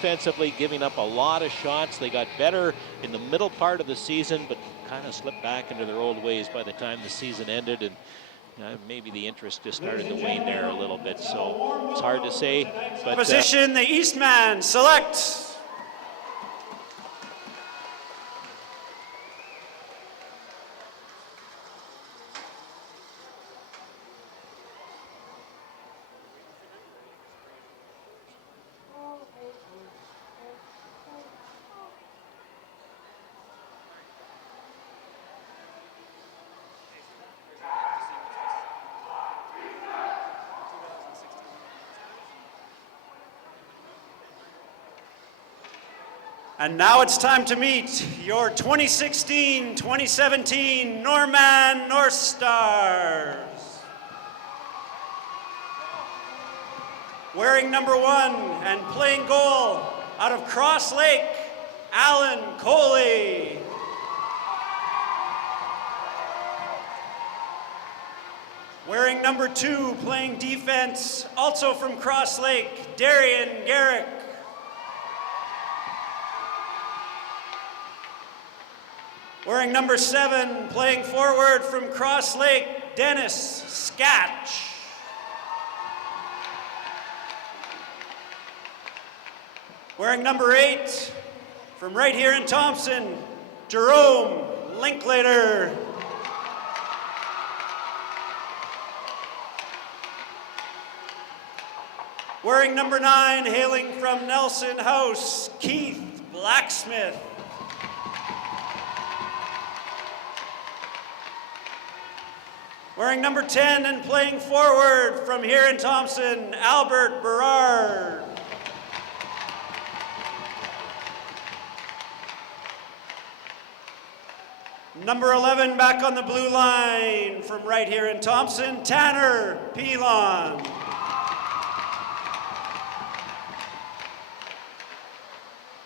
defensively, giving up a lot of shots. They got better in the middle part of the season, but kind of slipped back into their old ways by the time the season ended, and maybe the interest just started to wane there a little bit. So it's hard to say. But position, the Eastman select. And now it's time to meet your 2016-2017 Norman Northstars. Wearing number 1 and playing goal out of Cross Lake, Alan Coley. Wearing number 2, playing defense, also from Cross Lake, Darian Garrick. Wearing number 7, playing forward from Cross Lake, Dennis Skatch. Wearing number 8, from right here in Thompson, Jerome Linklater. Wearing number 9, hailing from Nelson House, Keith Blacksmith. Wearing number 10 and playing forward from here in Thompson, Albert Berard. Number 11 back on the blue line from right here in Thompson, Tanner Pilon.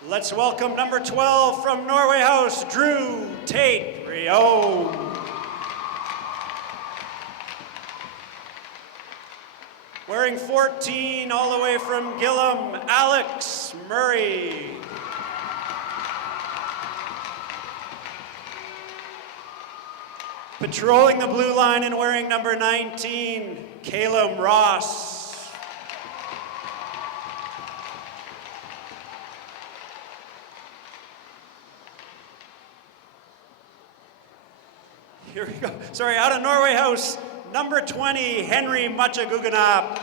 Let's welcome number 12 from Norway House, Drew Tate Rio. Wearing 14 all the way from Gillum, Alex Murray. Patrolling the blue line and wearing number 19, Caleb Ross. Here we go. Sorry, out of Norway House, number 20, Henry Machaguganap.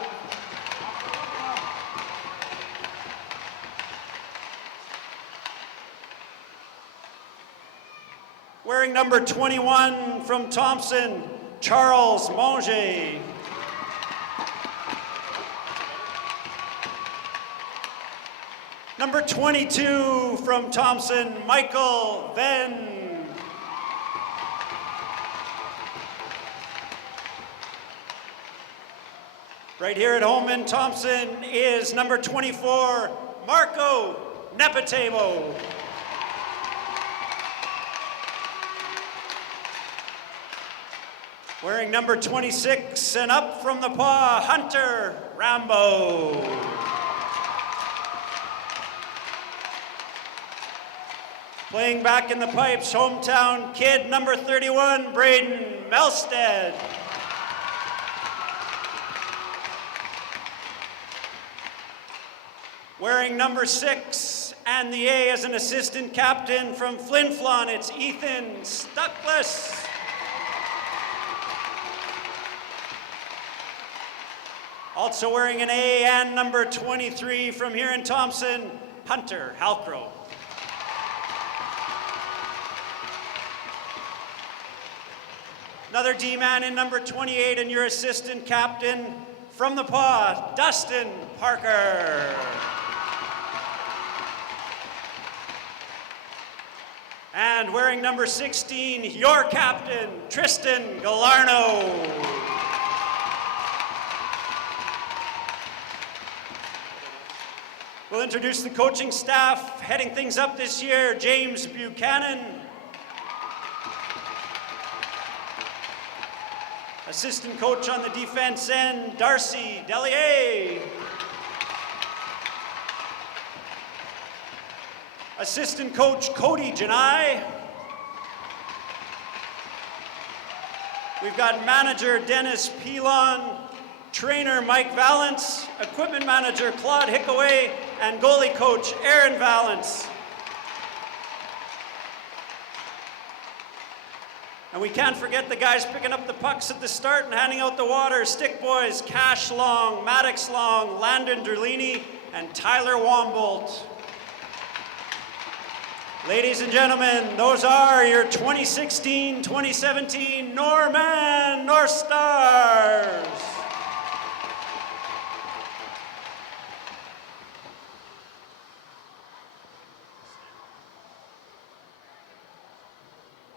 Wearing number 21 from Thompson, Charles Monge. Number 22 from Thompson, Michael Venn. Right here at home in Thompson is number 24, Marco Nepotemo. Wearing number 26 and up from the paw, Hunter Rambo. Playing back in the pipes, hometown kid number 31, Braden Melstead. Wearing number 6 and the A as an assistant captain from Flin Flon, it's Ethan Stuckless. Also wearing an A and number 23 from here in Thompson, Hunter Halcrow. Another D-man in number 28 and your assistant captain from the paw, Dustin Parker. And wearing number 16, your captain, Tristan Galarno. We'll introduce the coaching staff heading things up this year, James Buchanan. Assistant coach on the defense end, Darcy Delier. Assistant coach Cody Janai. We've got manager Dennis Pilon, trainer Mike Valance, equipment manager Claude Hickaway, and goalie coach Aaron Valance. And we can't forget the guys picking up the pucks at the start and handing out the water. Stick boys, Cash Long, Maddox Long, Landon Derlini, and Tyler Wombolt. Ladies and gentlemen, those are your 2016-2017 Norman Northstars.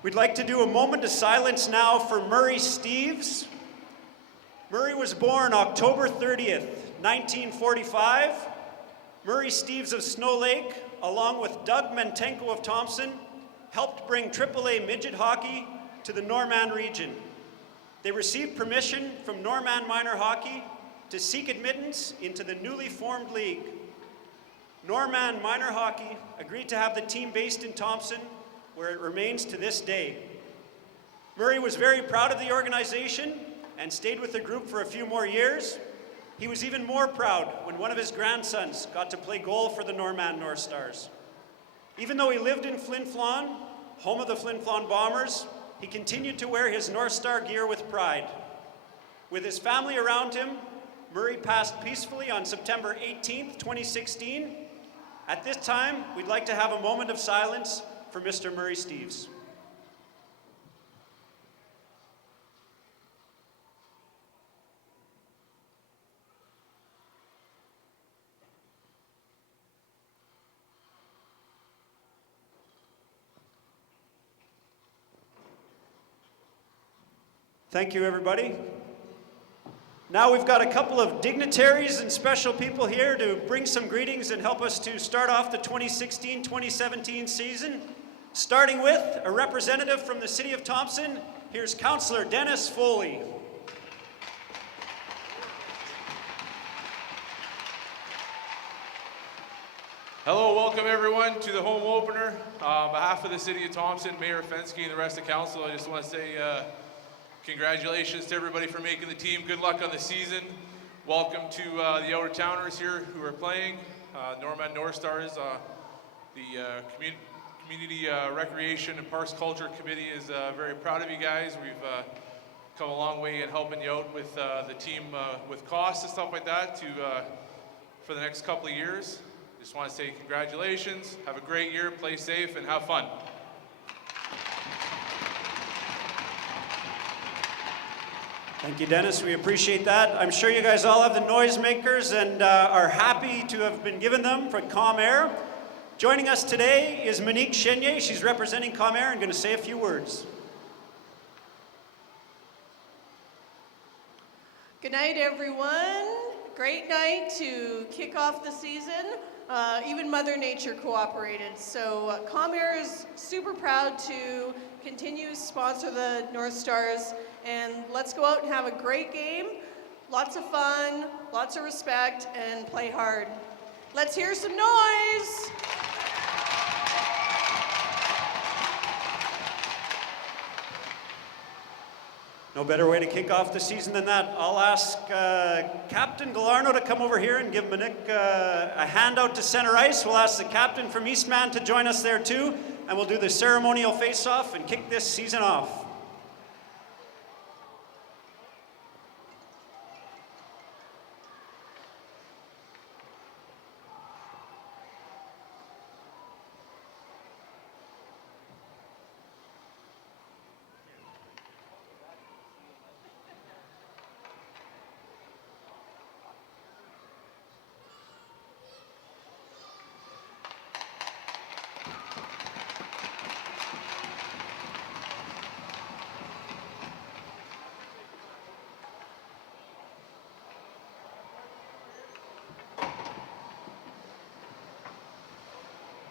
We'd like to do a moment of silence now for Murray Steeves. Murray was born October 30th, 1945. Murray Steeves of Snow Lake, along with Doug Mentenko of Thompson, helped bring AAA midget hockey to the Norman region. They received permission from Norman Minor Hockey to seek admittance into the newly formed league. Norman Minor Hockey agreed to have the team based in Thompson, where it remains to this day. Murray was very proud of the organization and stayed with the group for a few more years. He was even more proud when one of his grandsons got to play goal for the Norman Northstars. Even though he lived in Flin Flon, home of the Flin Flon Bombers, he continued to wear his North Star gear with pride. With his family around him, Murray passed peacefully on September 18th, 2016. At this time, we'd like to have a moment of silence for Mr. Murray Steeves. Thank you, everybody. Now we've got a couple of dignitaries and special people here to bring some greetings and help us to start off the 2016-2017 season. Starting with a representative from the City of Thompson, here's Councillor Dennis Foley. Hello, welcome everyone to the home opener. On behalf of the City of Thompson, Mayor Fensky and the rest of Council, I just want to say congratulations to everybody for making the team. Good luck on the season. Welcome to the Outer Towners here who are playing. Norman Northstars, the Community Recreation and Parks Culture Committee is very proud of you guys. We've come a long way in helping you out with the team with costs and stuff like that for the next couple of years. Just want to say congratulations, have a great year, play safe, and have fun. Thank you, Dennis. We appreciate that. I'm sure you guys all have the noisemakers and are happy to have been given them for ComAir. Joining us today is Monique Chenier. She's representing ComAir and going to say a few words. Good night, everyone. Great night to kick off the season. Even Mother Nature cooperated. So ComAir is super proud to continue to sponsor the Northstars. And let's go out and have a great game. Lots of fun, lots of respect, and play hard. Let's hear some noise. No better way to kick off the season than that. I'll ask Captain Galarno to come over here and give Monique a handout to center ice. We'll ask the captain from Eastman to join us there too, and we'll do the ceremonial face-off and kick this season off.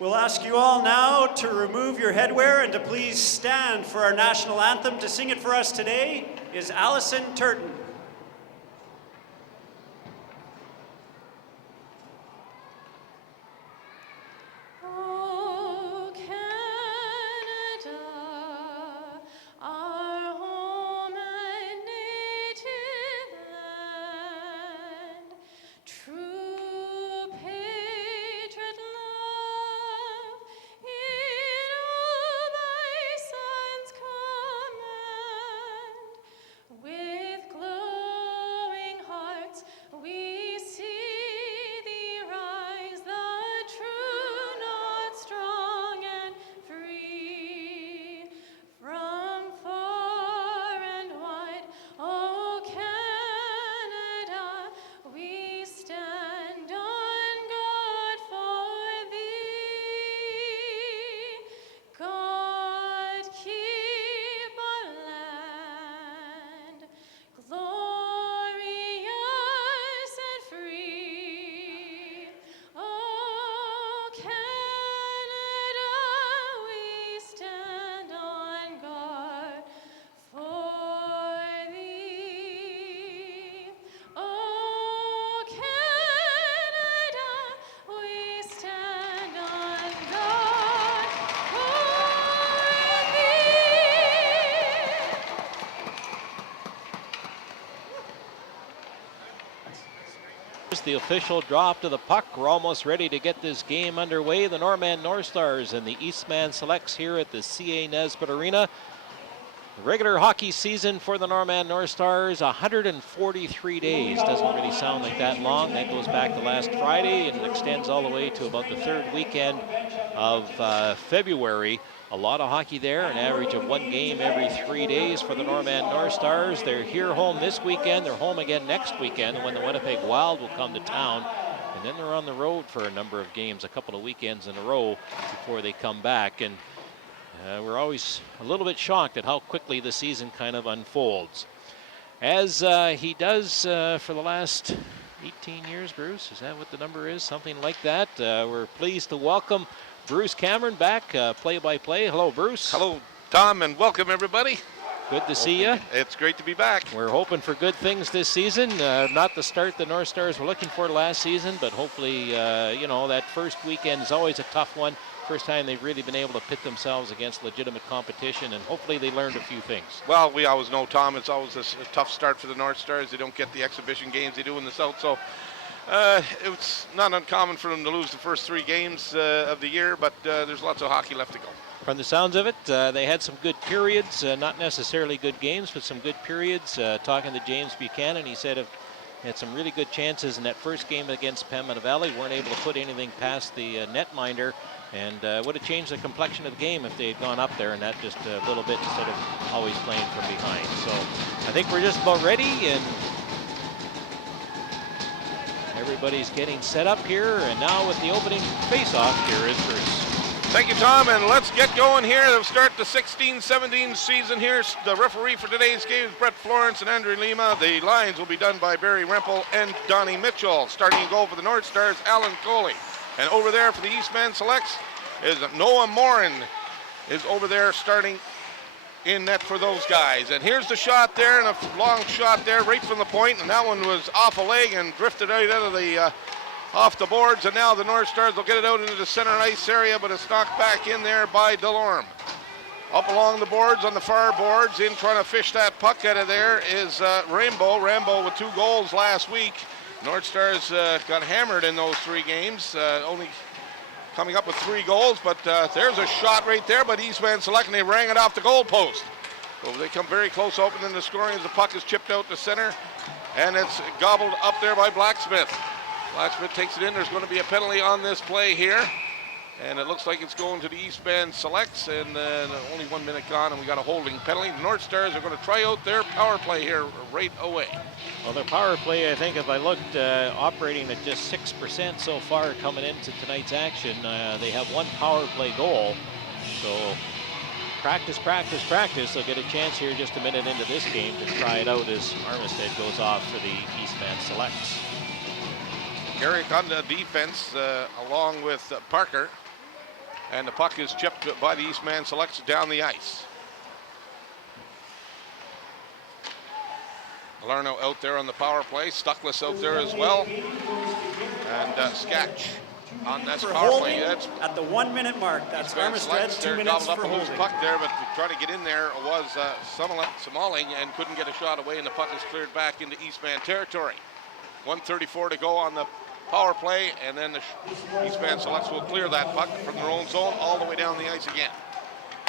We'll ask you all now to remove your headwear and to please stand for our national anthem. To sing it for us today is Allison Turton. Oh. the official drop to the puck. We're almost ready to get this game underway. The Norman Northstars and the Eastman Selects here at the CA Nesbitt Arena. The regular hockey season for the Norman Northstars, 143 days. Doesn't really sound like that long. That goes back to last Friday and extends all the way to about the third weekend of February. A lot of hockey there, an average of one game every 3 days for the Norman Northstars. They're here home this weekend. They're home again next weekend when the Winnipeg Wild will come to town. And then they're on the road for a number of games, a couple of weekends in a row before they come back. And we're always a little bit shocked at how quickly the season kind of unfolds. As he does for the last 18 years, Bruce, is that what the number is? Something like that. We're pleased to welcome Bruce Cameron back, play-by-play. Hello, Bruce. Hello, Tom, and welcome, everybody. Good to see you. It's great to be back. We're hoping for good things this season. Not the start the North Stars were looking for last season, but hopefully, that first weekend is always a tough one. First time they've really been able to pit themselves against legitimate competition, and hopefully they learned a few things. Well, we always know, Tom, it's always a tough start for the North Stars. They don't get the exhibition games they do in the South, so it's not uncommon for them to lose the first 3 games of the year, but there's lots of hockey left to go. From the sounds of it, they had some good periods, not necessarily good games, but some good periods. Talking to James Buchanan, he said they had some really good chances in that first game against Pembina Valley. Weren't able to put anything past the netminder, and would have changed the complexion of the game if they had gone up there and that just a little bit instead of always playing from behind. So I think we're just about ready, and everybody's getting set up here. And now with the opening face-off, here is Bruce. Thank you, Tom, and let's get going here. They'll start the 16-17 season here. The referee for today's game is Brett Florence and Andre Lima. The lines will be done by Barry Rempel and Donnie Mitchell. Starting a goal for the North Stars, Alan Coley. And over there for the Eastman Selects is Noah Morin is over there starting in net for those guys. And here's the shot there, and a long shot there right from the point, and that one was off a leg and drifted out of the off the boards, and now the North Stars will get it out into the center ice area, but it's knocked back in there by Delorme. Up along the boards, on the far boards, in trying to fish that puck out of there is Rainbow. Rainbow with 2 goals last week. North Stars got hammered in those 3 games, only coming up with 3 goals, but there's a shot right there, but Eastman Select, and they rang it off the goal post. So they come very close opening the scoring as the puck is chipped out to center, and it's gobbled up there by Blacksmith. Blacksmith takes it in. There's going to be a penalty on this play here, and it looks like it's going to the Eastman Selects, and only 1 minute gone, and we got a holding penalty. The North Stars are going to try out their power play here right away. Well, their power play, I think, if I looked, operating at just 6% so far coming into tonight's action. They have 1 power play goal, so practice. They'll get a chance here just a minute into this game to try it out as Armistead goes off for the Eastman Selects. Garrick on the defense along with Parker, and the puck is chipped by the Eastman Selects down the ice. Larno out there on the power play, Stuckless out there as well, and Sketch on this power play. That's at the 1 minute mark. That's Armistead's 2 minutes for holding. Puck there, but trying to get in there was Somaling and couldn't get a shot away, and the puck is cleared back into Eastman territory. 1:34 to go on the power play, and then the Eastman Selects will clear that puck from their own zone all the way down the ice again.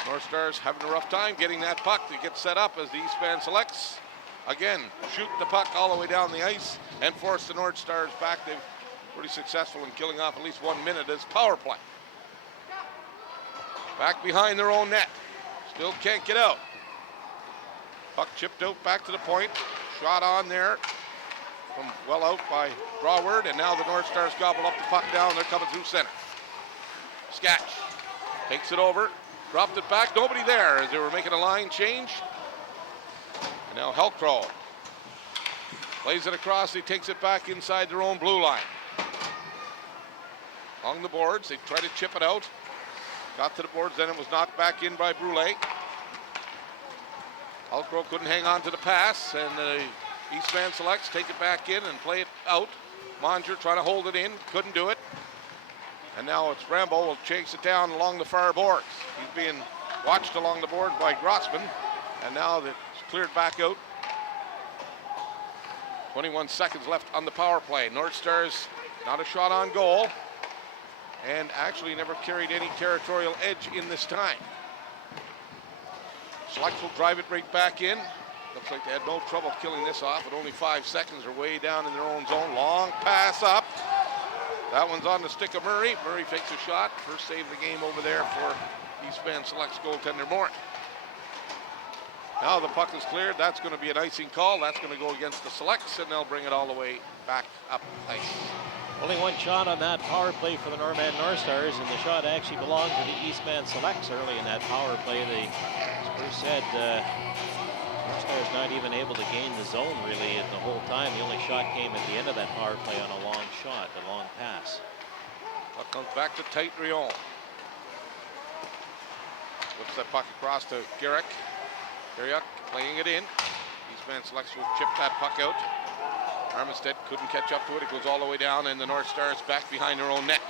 North Stars having a rough time getting that puck to get set up as the Eastman Selects again shoot the puck all the way down the ice and force the North Stars back. They've pretty successful in killing off at least 1 minute as power play. Back behind their own net, still can't get out. Puck chipped out back to the point, shot on there from well out by Drawward, and now the North Stars gobble up the puck down. They're coming through center. Sketch takes it over, dropped it back, nobody there as they were making a line change. And now Hellcrow plays it across, he takes it back inside their own blue line. Along the boards, they try to chip it out. Got to the boards, then it was knocked back in by Brule. Hellcrow couldn't hang on to the pass, and the Eastman Selects take it back in and play it out. Monger trying to hold it in, couldn't do it. And now it's Rambo will chase it down along the far boards. He's being watched along the board by Grossman, and now it's cleared back out 21 seconds left on the power play. Northstars not a shot on goal, and actually never carried any territorial edge in this time. Selects will drive it right back in. Looks like they had no trouble killing this off with only 5 seconds. They're way down in their own zone. Long pass up. That one's on the stick of Murray. Murray takes a shot. First save of the game over there for Eastman Selects goaltender Morton. Now the puck is cleared. That's going to be an icing call. That's going to go against the Selects, and they'll bring it all the way back up ice. Only one shot on that power play for the Norman Northstars, and the shot actually belonged to the Eastman Selects early in that power play. As Bruce said, Northstars not even able to gain the zone really the whole time. The only shot came at the end of that power play on a long shot, a long pass. Puck comes back to Tait-Rion. Whips that puck across to Garrick. Garrick playing it in. Eastman Selects will chip that puck out. Armistead couldn't catch up to it. It goes all the way down, and the Northstars back behind their own net.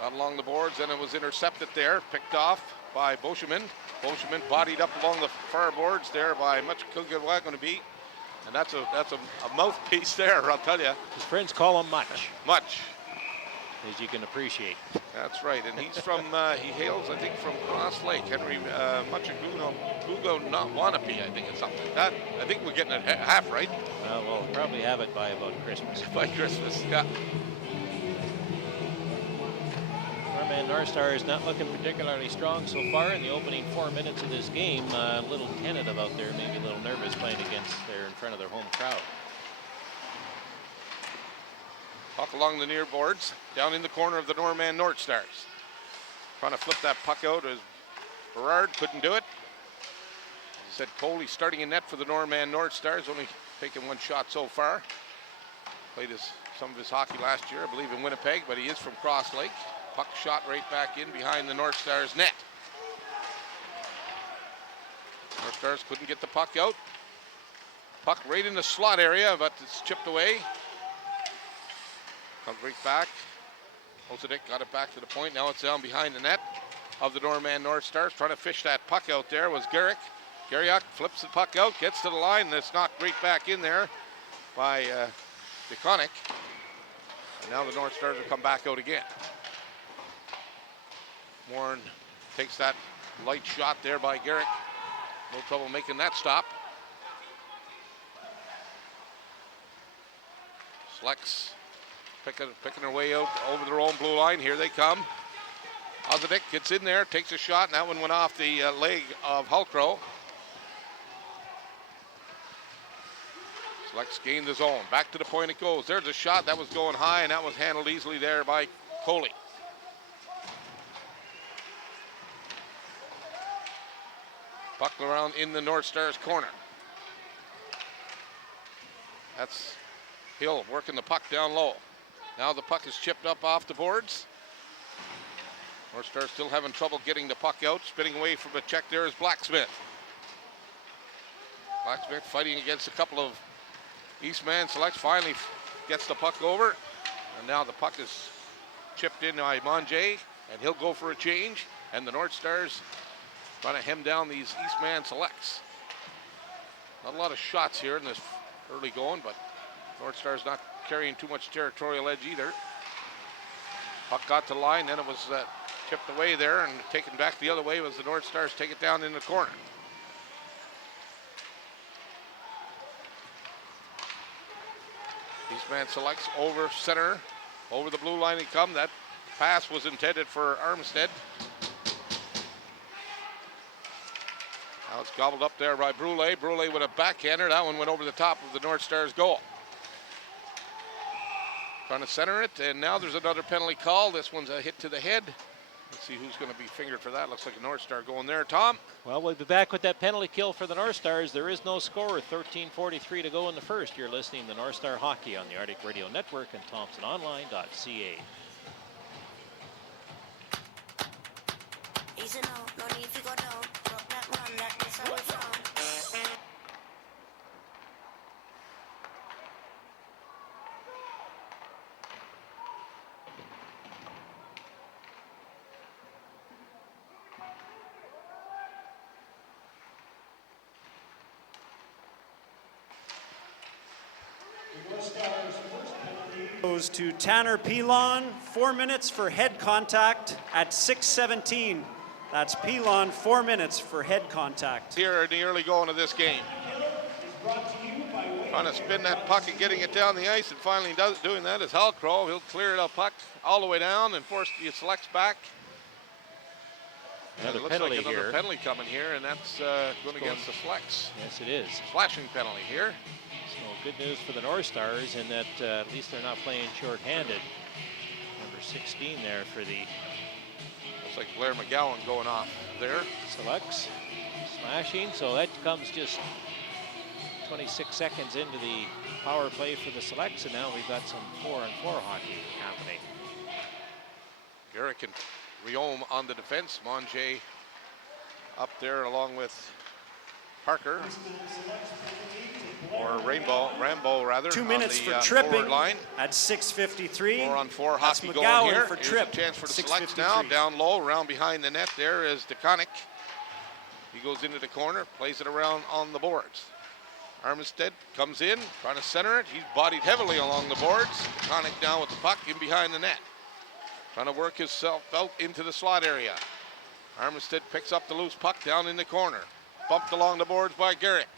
Got along the boards, and it was intercepted there. Picked off by Boscheman. Boscheman bodied up along the far boards there by Much Kilgawaganabe. And that's a mouthpiece there, I'll tell you. His friends call him Much. Much. As you can appreciate. That's right, and he's from, he hails, I think, from Cross Lake. Henry Gugo-Wanape, I think it's something like that. I think we're getting it half right. We'll probably have it by about Christmas. By Christmas, yeah. Norman Northstars not looking particularly strong so far in the opening 4 minutes of this game. A little tentative out there, maybe a little nervous playing against there in front of their home crowd. Puck along the near boards, down in the corner of the Norman Northstars. Trying to flip that puck out as Berard couldn't do it. Said Coley starting in net for the Norman Northstars, only taken one shot so far. Played some of his hockey last year, I believe, in Winnipeg, but he is from Cross Lake. Puck shot right back in behind the Northstars net. Northstars couldn't get the puck out. Puck right in the slot area, but it's chipped away. Comes right back. Osidik got it back to the point. Now it's down behind the net of the Norman Northstars. Trying to fish that puck out there was Garrick. Garrick flips the puck out, gets to the line, and it's knocked right back in there by DeConnick. And now the Northstars will come back out again. Warren takes that light shot there by Garrick. No trouble making that stop. Selects picking their way out over their own blue line. Here they come. Osidik gets in there, takes a shot, and that one went off the leg of Hulkrow. Selects gain the zone. Back to the point it goes. There's a shot that was going high, and that was handled easily there by Coley. Puck around in the Northstars corner. That's Hill working the puck down low. Now the puck is chipped up off the boards. Northstars still having trouble getting the puck out. Spinning away from a check there is Blacksmith. Blacksmith fighting against a couple of Eastman Selects. Finally gets the puck over. And now the puck is chipped in by Monjay. And he'll go for a change. And the Northstars trying to hem down these Eastman Selects. Not a lot of shots here in this early going, but Northstars not carrying too much territorial edge either. Puck got to the line, then it was chipped away there, and taken back the other way was the Northstars take it down in the corner. Eastman Selects over center, over the blue line they come. That pass was intended for Armstead. Now it's gobbled up there by Brule. Brule with a backhander. That one went over the top of the Northstars goal. Trying to center it, and now there's another penalty call. This one's a hit to the head. Let's see who's going to be fingered for that. Looks like a Northstar going there. Tom? Well, we'll be back with that penalty kill for the Northstars. There is no score. 13:43 to go in the first. You're listening to Northstar Hockey on the Arctic Radio Network and ThompsonOnline.ca. Easy now, no need to go down. Drop that run, that is how we found. Goes to Tanner Pilon, 4 minutes for head contact at 6:17. That's Pilon, 4 minutes for head contact. Here in the early going of this game. Trying to spin that puck and getting it down the ice, and finally doing that is Halcrow. He'll clear the puck all the way down and force the Selects back. Another it looks penalty like another here. penalty coming here, and that's going against the Selects. Yes, it is. Flashing penalty here. So good news for the Northstars in that at least they're not playing short-handed. Number 16 there for the Looks like Blair McGowan going off there. Selects. Slashing, so that comes just 26 seconds into the power play for the Selects, and now we've got some 4-on-4 hockey happening. Garrick and Riom on the defense. Monjay up there along with Parker. Or Rambo rather. 2 minutes on the, for tripping forward line. at 6:53. 4-on-4 That's hockey going McGowan here. for Here's trip. a chance for the Selects 6:53. now. Down low, around behind the net. There is DeConnick. He goes into the corner, plays it around on the boards. Armistead comes in, trying to center it. He's bodied heavily along the boards. DeConnick down with the puck in behind the net. Trying to work himself out into the slot area. Armistead picks up the loose puck down in the corner. Bumped along the boards by Garrick.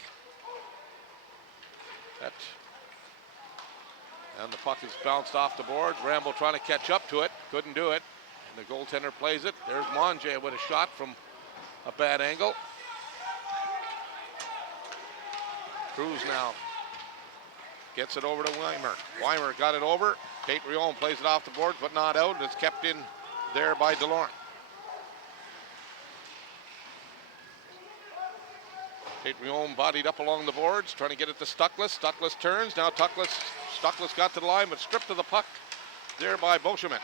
And the puck is bounced off the boards. Rambo trying to catch up to it. Couldn't do it. And the goaltender plays it. There's Monjay with a shot from a bad angle. Cruz now gets it over to Weimer. Weimer got it over. Tate Rion plays it off the boards, but not out. It's kept in there by DeLorme. Tate Rion bodied up along the boards, trying to get it to Stuckless. Stuckless turns. Now Stuckless got to the line, but stripped of the puck there by Boscheman.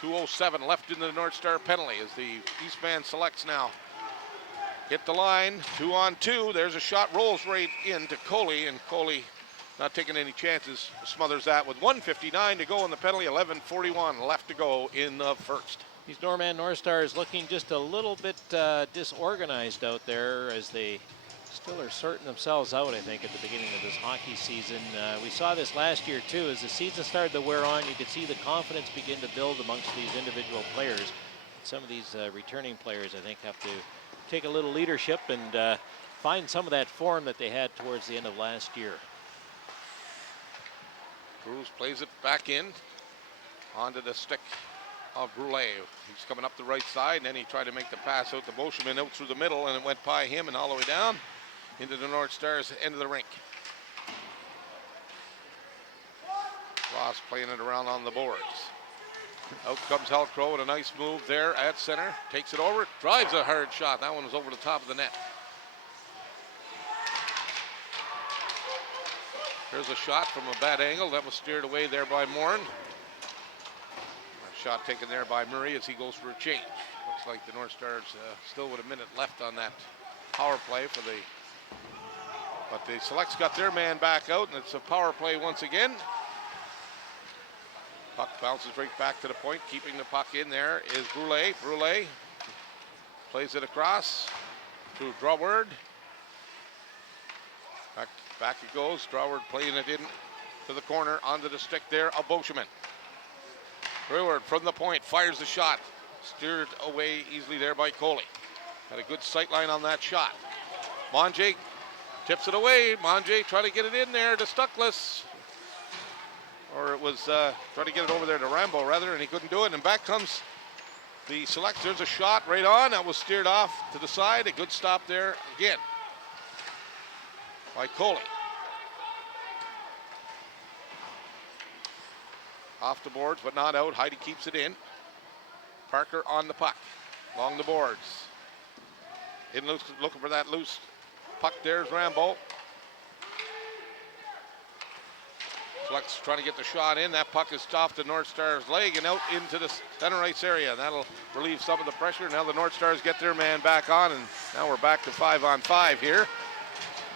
2:07 left in the North Star penalty as the Eastman Selects now hit the line. 2-on-2. There's a shot, rolls right into Coley, and Coley not taking any chances, smothers that with 1:59 to go in the penalty. 11:41 left to go in the first. These Norman Northstars looking just a little bit disorganized out there as they still are sorting themselves out, I think, at the beginning of this hockey season. We saw this last year, too. As the season started to wear on, you could see the confidence begin to build amongst these individual players. Some of these returning players, I think, have to take a little leadership and find some of that form that they had towards the end of last year. Cruz plays it back in onto the stick of Brule. He's coming up the right side, and then he tried to make the pass out to Boscheman out through the middle, and it went by him and all the way down into the North Stars end of the rink. Ross playing it around on the boards. Out comes Halcrow with a nice move there at center. Takes it over, drives a hard shot. That one was over the top of the net. There's a shot from a bad angle. That was steered away there by Morin. A shot taken there by Murray as he goes for a change. Looks like the North Stars still with a minute left on that power play for the... But the Selects got their man back out, and it's a power play once again. Puck bounces right back to the point. Keeping the puck in there is Brule. Brule plays it across to Draward. Back it goes. Draward playing it in to the corner onto the stick there of Boscheman. Brewer from the point fires the shot. Steered away easily there by Coley. Had a good sight line on that shot. Monjay tips it away. Monjay trying to get it in there to Stuckless. Or it was trying to get it over there to Rambo rather, and he couldn't do it. And back comes the Selects. There's a shot right on. That was steered off to the side. A good stop there again by Coley. Off the boards, but not out. Heidi keeps it in. Parker on the puck, along the boards. In loose, looking for that loose puck. There's Rambo. Selects trying to get the shot in. That puck is off the North Stars' leg and out into the center ice area. That'll relieve some of the pressure. Now the North Stars get their man back on, and now we're back to 5-on-5 here.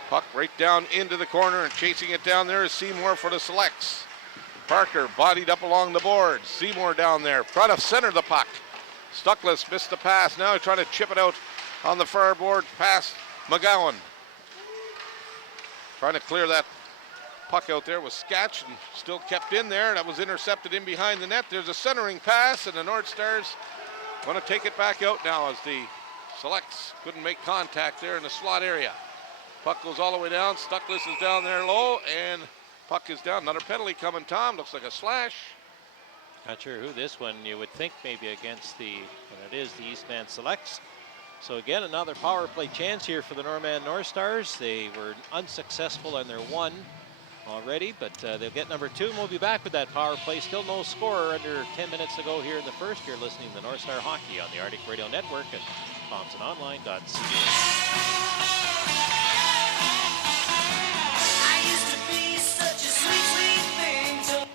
Puck right down into the corner, and chasing it down there is Seymour for the Selects. Parker bodied up along the boards. Seymour down there, trying to center the puck. Stuckless missed the pass. Now he's trying to chip it out on the far board past McGowan. Trying to clear that puck out there was sketched and still kept in there. That was intercepted in behind the net. There's a centering pass, and the North Stars want to take it back out now as the Selects couldn't make contact there in the slot area. Puck goes all the way down. Stuckless is down there low, and puck is down. Another penalty coming, Tom. Looks like a slash. Not sure who this one, you would think maybe against the, and it is the Eastman Selects. So again, another power play chance here for the Norman Northstars. They were unsuccessful on their one already, but they'll get number two, and we'll be back with that power play. Still no score under 10 minutes to go here in the first. You're listening to North Star Hockey on the Arctic Radio Network at ThompsonOnline.ca. I used to be such a sweet, sweet thing to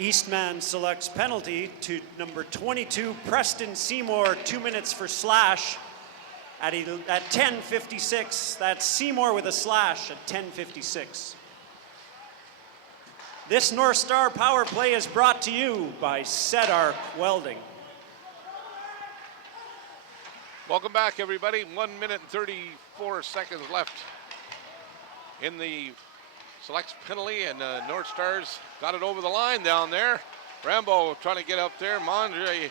Eastman selects penalty to number 22, Preston Seymour, 2 minutes for slash at 10:56. That's Seymour with a slash at 10:56. This North Star power play is brought to you by Sedark Welding. Welcome back, everybody. 1 minute and 34 seconds left in the Selects penalty, and North Stars got it over the line down there. Rambo trying to get up there. Mondre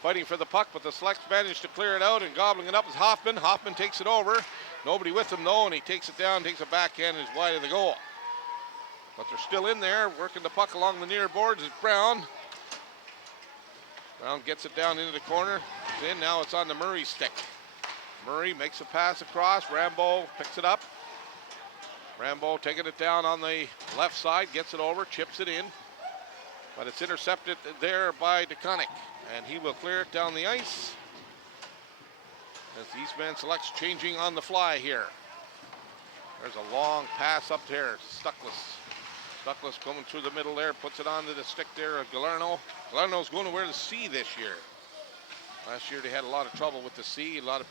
fighting for the puck, but the Selects managed to clear it out, and gobbling it up is Hoffman. Hoffman takes it over. Nobody with him, though, and he takes it down, takes a backhand, and is wide of the goal. But they're still in there, working the puck along the near boards is Brown. Brown gets it down into the corner. It's in, now it's on the Murray stick. Murray makes a pass across. Rambo picks it up. Rambo taking it down on the left side, gets it over, chips it in. But it's intercepted there by DeConnick, and he will clear it down the ice. As the Eastman Selects changing on the fly here. There's a long pass up there, Stuckless. Stuckless coming through the middle there, puts it onto the stick there of Galarno. Galarno's going to wear the C this year. Last year they had a lot of trouble with the C. A lot of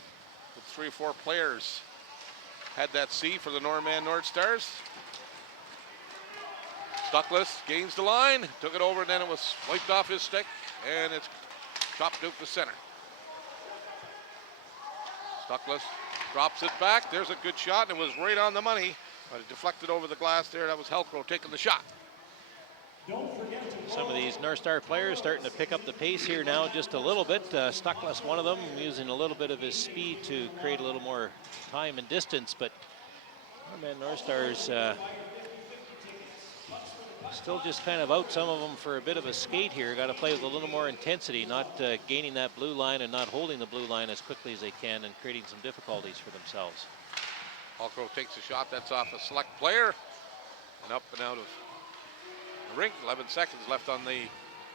3 or 4 players had that C for the Norman Northstars. Stuckless gains the line, took it over, and then it was wiped off his stick, and it's chopped out to center. Stuckless drops it back. There's a good shot, and it was right on the money, but it deflected over the glass there. That was Helcro taking the shot. Some of these North Star players starting to pick up the pace here now just a little bit. Stuckless, one of them, using a little bit of his speed to create a little more time and distance, but man, North Stars still just kind of out some of them for a bit of a skate here. Got to play with a little more intensity, not gaining that blue line and not holding the blue line as quickly as they can and creating some difficulties for themselves. Helcro takes a shot, that's off a Select player, and up and out of the rink. 11 seconds left on the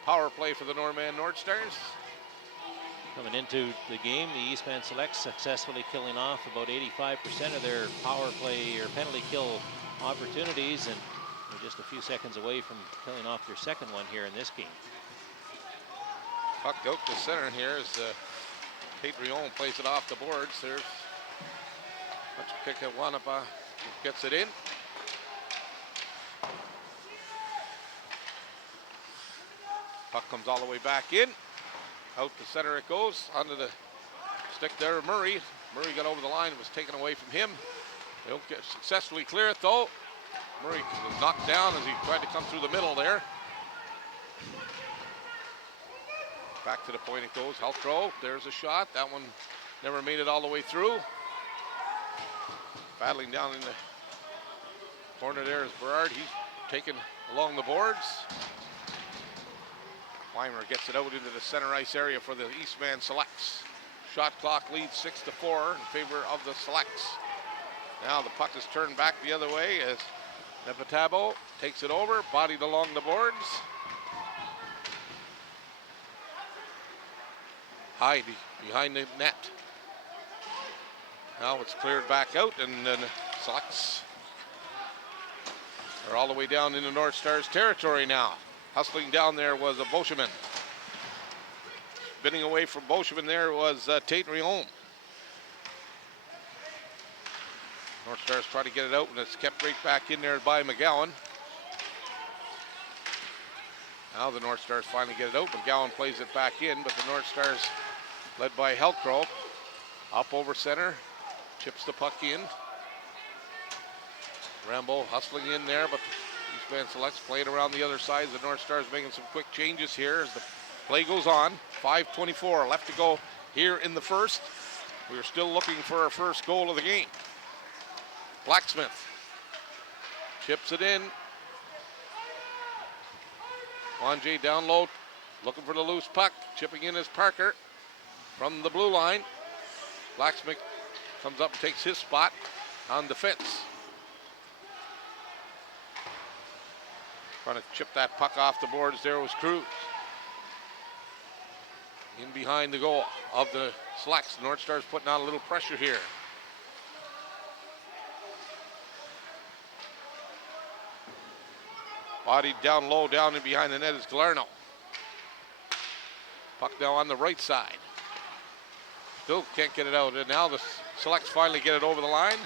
power play for the Norman Northstars. Coming into the game, the Eastman Selects successfully killing off about 85% of their power play or penalty kill opportunities, and they're just a few seconds away from killing off their second one here in this game. Puck out to center here as Tate Rion plays it off the boards. There's Wanapa gets it in. Puck comes all the way back in. Out the center it goes, onto the stick there of Murray. Murray got over the line, it was taken away from him. They don't successfully clear it though. Murray was knocked down as he tried to come through the middle there. Back to the point it goes, Helcro, there's a shot. That one never made it all the way through. Battling down in the corner there is Berard. He's taken along the boards. Weimer gets it out into the center ice area for the Eastman Selects. Shot clock leads 6-4 in favor of the Selects. Now the puck is turned back the other way as Nepatabo takes it over, bodied along the boards. High behind the net. Now it's cleared back out, and then Selects are all the way down into North Stars territory now. Hustling down there was a Boscheman. Spinning away from Boscheman there was Tate Rion. North Stars try to get it out, and it's kept right back in there by McGowan. Now the North Stars finally get it out. McGowan plays it back in, but the North Stars, led by Helcro, up over center, chips the puck in. Rambo hustling in there, but Eastman Selects playing around the other side. The Northstars making some quick changes here as the play goes on. 5:24 left to go here in the first. We're still looking for our first goal of the game. Blacksmith chips it in. Wanjay down low, looking for the loose puck. Chipping in is Parker from the blue line. Blacksmith comes up and takes his spot on defense. Trying to chip that puck off the boards there was Cruz. In behind the goal of the Selects. The Northstars putting on a little pressure here. Bodied down low, down in behind the net is Galarno. Puck now on the right side. Still can't get it out. And now the Selects finally get it over the line.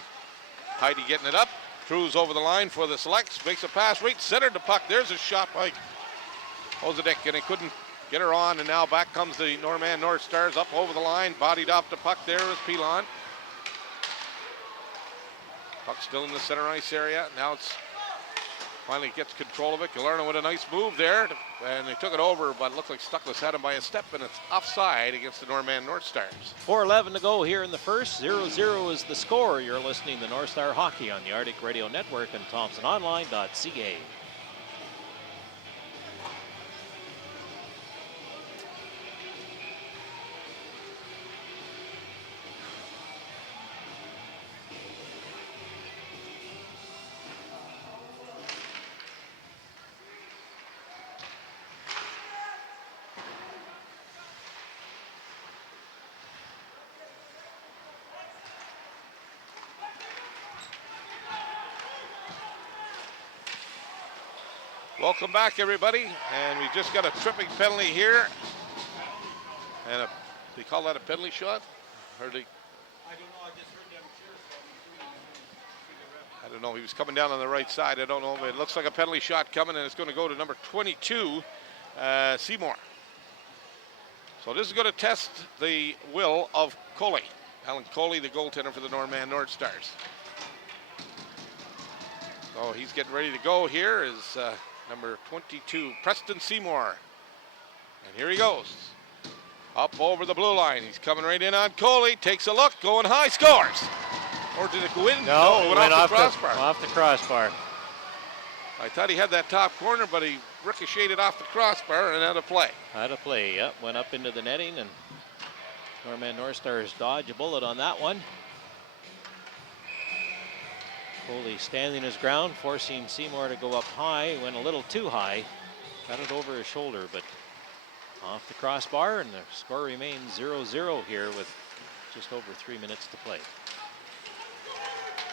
Heidi getting it up. Cruz over the line for the Selects. Makes a pass, right centered the puck. There's a shot by Ozadek, and he couldn't get her on. And now back comes the Norman Northstars up over the line. Bodied off the puck. There is Pilon. Puck still in the center ice area. Now it's finally gets control of it. Galarno with a nice move there, and they took it over, but it looked like Stuckless had him by a step, and it's offside against the Norman Northstars. 4:11 to go here in the first. 0-0 is the score. You're listening to North Star Hockey on the Arctic Radio Network and ThompsonOnline.ca. Welcome back, everybody, and we just got a tripping penalty here, and they call that a penalty shot? Or they, I don't know, I just heard them cheer, I don't know, he was coming down on the right side. I don't know, but it looks like a penalty shot coming, and it's going to go to number 22, Seymour. So this is going to test the will of Coley. Alan Coley, the goaltender for the Norman Northstars. So he's getting ready to go here is number 22, Preston Seymour. And here he goes. Up over the blue line. He's coming right in on Coley. Takes a look, going high, scores. Or did it go in? No, it went off the crossbar. Off the crossbar. I thought he had that top corner, but he ricocheted off the crossbar and out of play. Out of play, yep. Went up into the netting, and Norman Northstars dodge a bullet on that one. Coley standing his ground, forcing Seymour to go up high. Went a little too high. Got it over his shoulder, but off the crossbar, and the score remains 0-0 here with just over 3 minutes to play.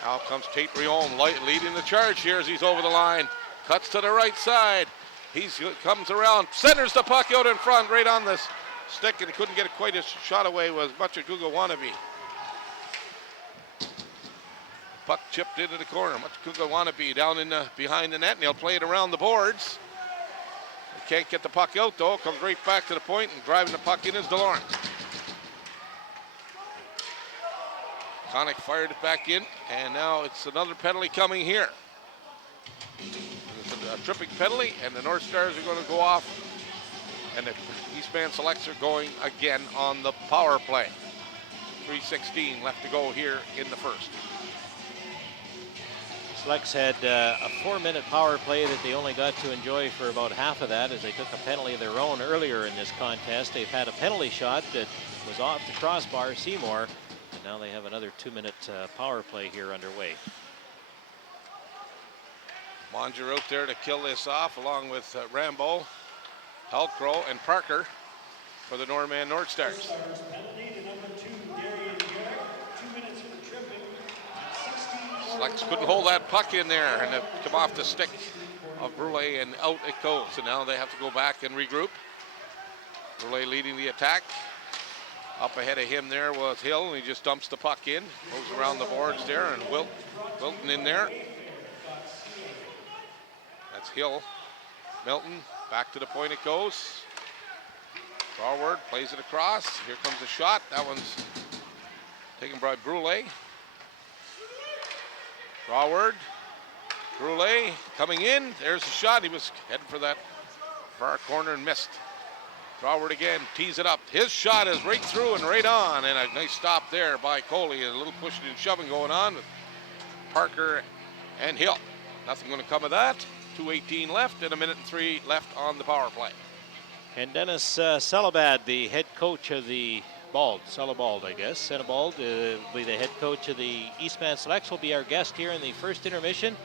Now comes Tate Riom leading the charge here as he's over the line. Cuts to the right side. He comes around, centers the puck out in front, right on this stick, and he couldn't get it quite a shot away. Was Machaguga Wannabe. Puck chipped into the corner. Machaguga Wannabe down in behind the net, and he'll play it around the boards. They can't get the puck out though. Comes right back to the point, and driving the puck in is DeLawrence. Connick fired it back in, and now it's another penalty coming here. It's a tripping penalty, and the Northstars are going to go off, and the Eastman Selects are going again on the power play. 3:16 left to go here in the first. Selects had a 4-minute power play that they only got to enjoy for about half of that as they took a penalty of their own earlier in this contest. They've had a penalty shot that was off the crossbar, Seymour, and now they have another 2-minute power play here underway. Monger out there to kill this off along with Rambo, Halcrow, and Parker for the Norman Northstars. penalty to number 2, Darian Garrett, 2 minutes for tripping. Selects couldn't hold that puck in there, and it come off the stick of Brule, and out it goes. And now they have to go back and regroup. Brule leading the attack. Up ahead of him there was Hill, and he just dumps the puck in. Goes around the boards there, and Wilton in there. That's Hill. Milton, back to the point it goes. Forward, plays it across. Here comes the shot. That one's taken by Brule. Forward, Brule coming in. There's the shot. He was heading for that far corner and missed. Forward again, tees it up. His shot is right through and right on, and a nice stop there by Coley. A little pushing and shoving going on with Parker and Hill. Nothing going to come of that. 2:18 left and 1:03 left on the power play. And Dennis Celebad, the head coach of the Celebald, I guess. Celebald will be the head coach of the Eastman Selects, will be our guest here in the first intermission.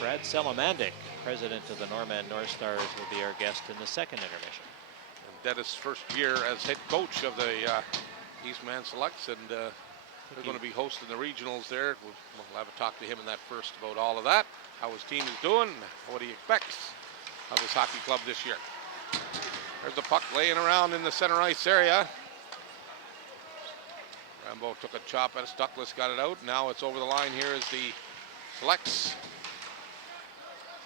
Brad Salamandic, president of the Norman Northstars, will be our guest in the second intermission. Dennis' first year as head coach of the Eastman Selects, and they're going to be hosting the regionals there. We'll have a talk to him in that first about all of that, how his team is doing, what he expects of his hockey club this year. There's the puck laying around in the center ice area. Rambo took a chop at it. Stuckless got it out. Now it's over the line here as the Selects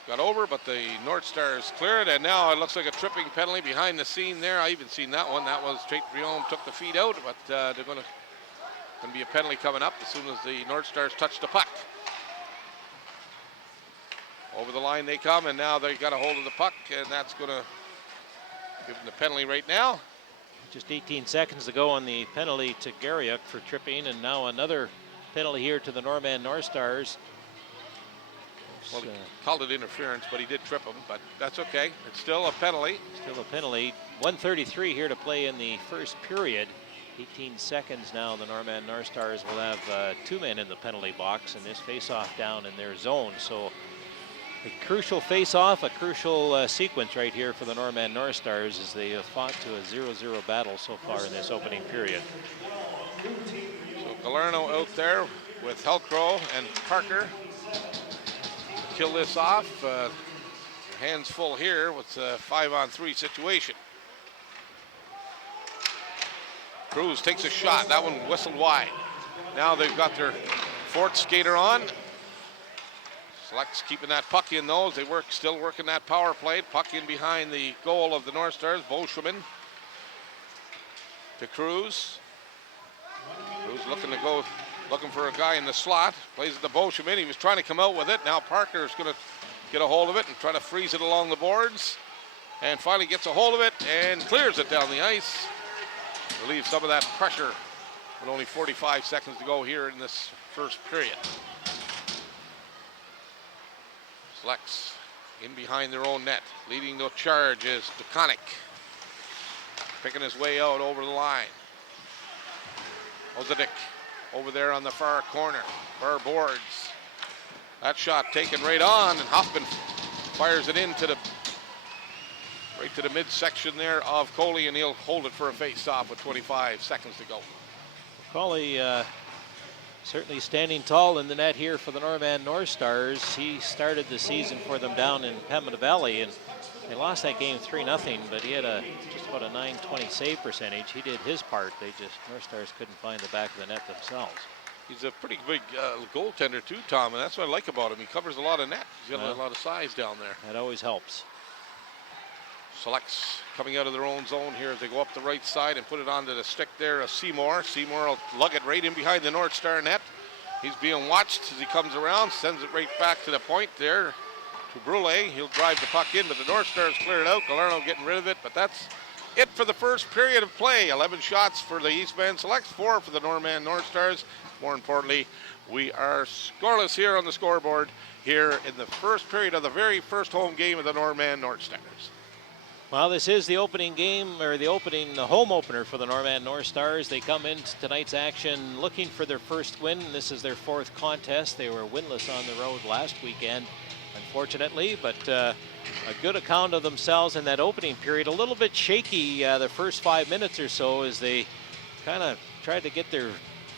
got over, but the Northstars clear it, and now it looks like a tripping penalty behind the scene there. I even seen that one. That was Trion took the feet out, but they're going to be a penalty coming up as soon as the Northstars touch the puck. Over the line they come, and now they got a hold of the puck, and that's going to give them the penalty right now. Just 18 seconds to go on the penalty to Garriuk for tripping, and now another penalty here to the Norman Northstars. Well, he called it interference, but he did trip him, but that's okay. It's still a penalty. Still a penalty. 1:33 here to play in the first period. 18 seconds now. The Norman Northstars will have 2 men in the penalty box, and this face-off down in their zone. So a crucial face-off, a crucial sequence right here for the Norman Northstars as they have fought to a 0-0 battle so far in this opening period. So Galerno out there with Helcrow and Parker. Kill this off. Hands full here with a 5-on-3 situation. Cruz takes a shot. That one whistled wide. Now they've got their fourth skater on. Selects keeping that puck in those. They still working that power play. Puck in behind the goal of the Northstars. Boschman to Cruz. Cruz looking for a guy in the slot. Plays it to Boschman. He was trying to come out with it. Now Parker's going to get a hold of it and try to freeze it along the boards. And finally gets a hold of it and clears it down the ice. Relieves some of that pressure with only 45 seconds to go here in this first period. Selects in behind their own net. Leading the charge is DeConnick. Picking his way out over the line. Ozadic over there on the far corner. Far boards. That shot taken right on, and Hoffman fires it into right to the midsection there of Coley, and he'll hold it for a face-off with 25 seconds to go. Coley certainly standing tall in the net here for the Norman Northstars. He started the season for them down in Pembina Valley, and they lost that game 3-0, but he had just about a .920 save percentage. He did his part. Northstars couldn't find the back of the net themselves. He's a pretty big goaltender too, Tom, and that's what I like about him. He covers a lot of net. He's got a lot of size down there. That always helps. Selects coming out of their own zone here as they go up the right side and put it onto the stick there of Seymour. Seymour will lug it right in behind the Northstar net. He's being watched as he comes around, sends it right back to the point there to Brule. He'll drive the puck in, but the Northstars clear it out. Galerno getting rid of it, but that's it for the first period of play. 11 shots for the Eastman Selects, 4 for the Norman Northstars. More importantly, we are scoreless here on the scoreboard here in the first period of the very first home game of the Norman Northstars. Well, this is the opening game, or the home opener for the Norman Northstars. They come into tonight's action looking for their first win. This is their 4th contest. They were winless on the road last weekend, unfortunately, but a good account of themselves in that opening period. A little bit shaky the first 5 minutes or so as they kind of tried to get their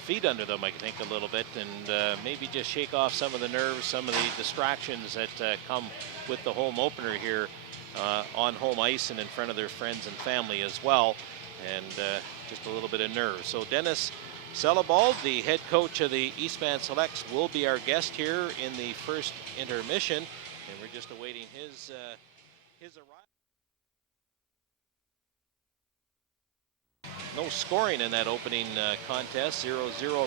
feet under them, I think, a little bit, and maybe just shake off some of the nerves, some of the distractions that come with the home opener here on home ice and in front of their friends and family as well, and just a little bit of nerves. So Dennis Celebald, the head coach of the Eastman Selects, will be our guest here in the first intermission, and we're just awaiting his arrival. No scoring in that opening contest, 0-0